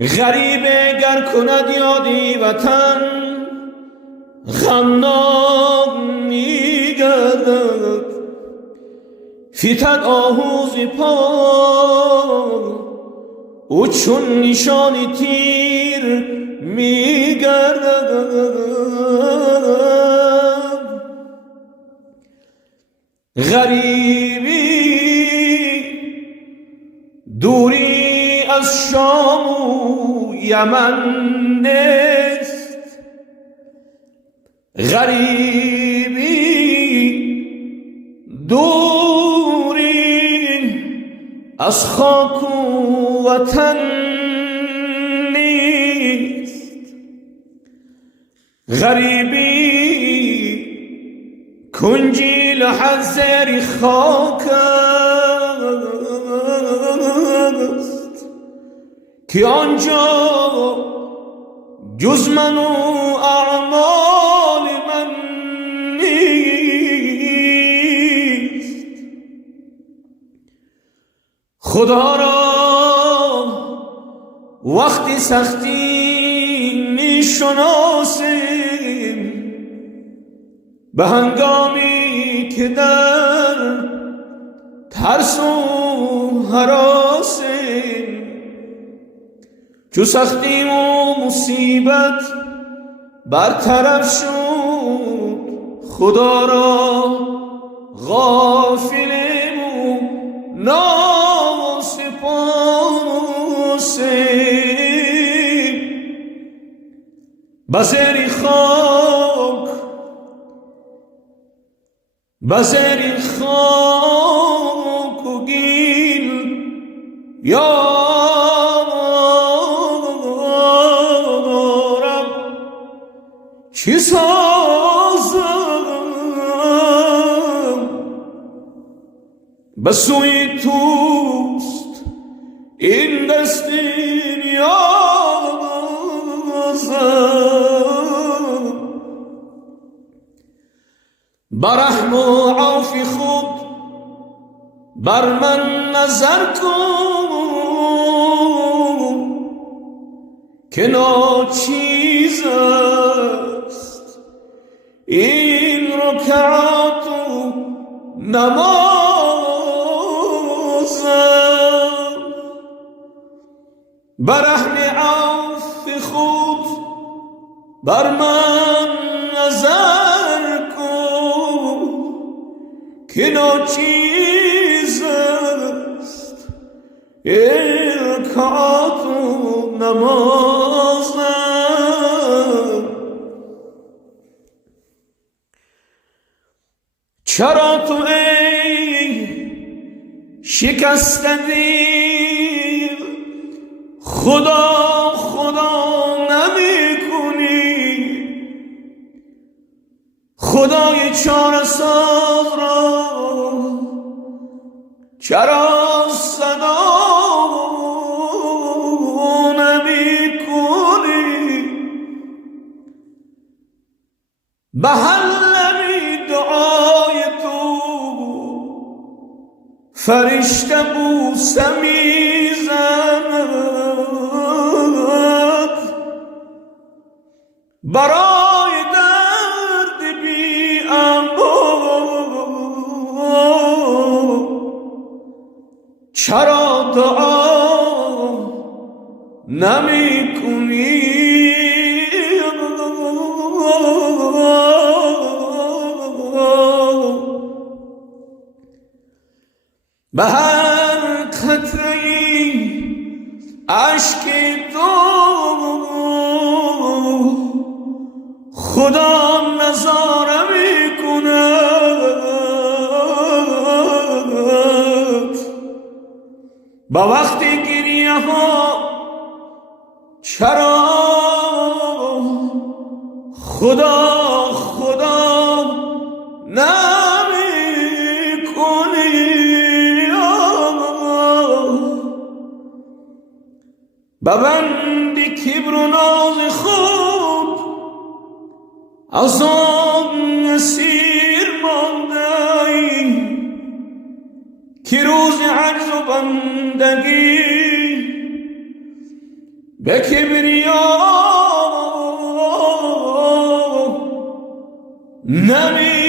غریبه گر کند یادی وطن غمناک میگردد. فتد آهوز پا او چون نشانی تیر میگردد. غریبی دوری از شام و یمن نیست. غریبی دوری از خاک و وطن نیست. غریبی کنجی لحظه خاک است که آنجا جز من و اعمال من نیست. خدا را وقتی سختی میشناسیم، به هنگامی که در ترس و هراسیم. چو سختی و مصیبت برطرف شد، خدا را غافلیم و ناسپاسیم. بزری خاک بزری خاک و گیل یا رب چی سازم؟ به سوی توست این دست نیازم. برحم و عافی خود بر من نظر کن که ناچیز است این رکعت و نمازم. برحم عافی خود بر من نظر کن که ناچیز است رکعت و نمازم. چرا تو ای شکسته دل خدا نمی کنی؟ خدای چاره ساز را چرا صدا نمی کنی؟ به حل نمی دعای تو فرشته بوسه می زند. برای درد بی امان چرا دعا نمی کنی؟ به هر قطره‌ای اشک تو خدا نظاره می کند. با وقتی گریه ها چرا خدا نمی کنی؟ ببند کبر و ناز خود از آن اسیر مانده ای که روز عجز و بندگی به کبریا نمی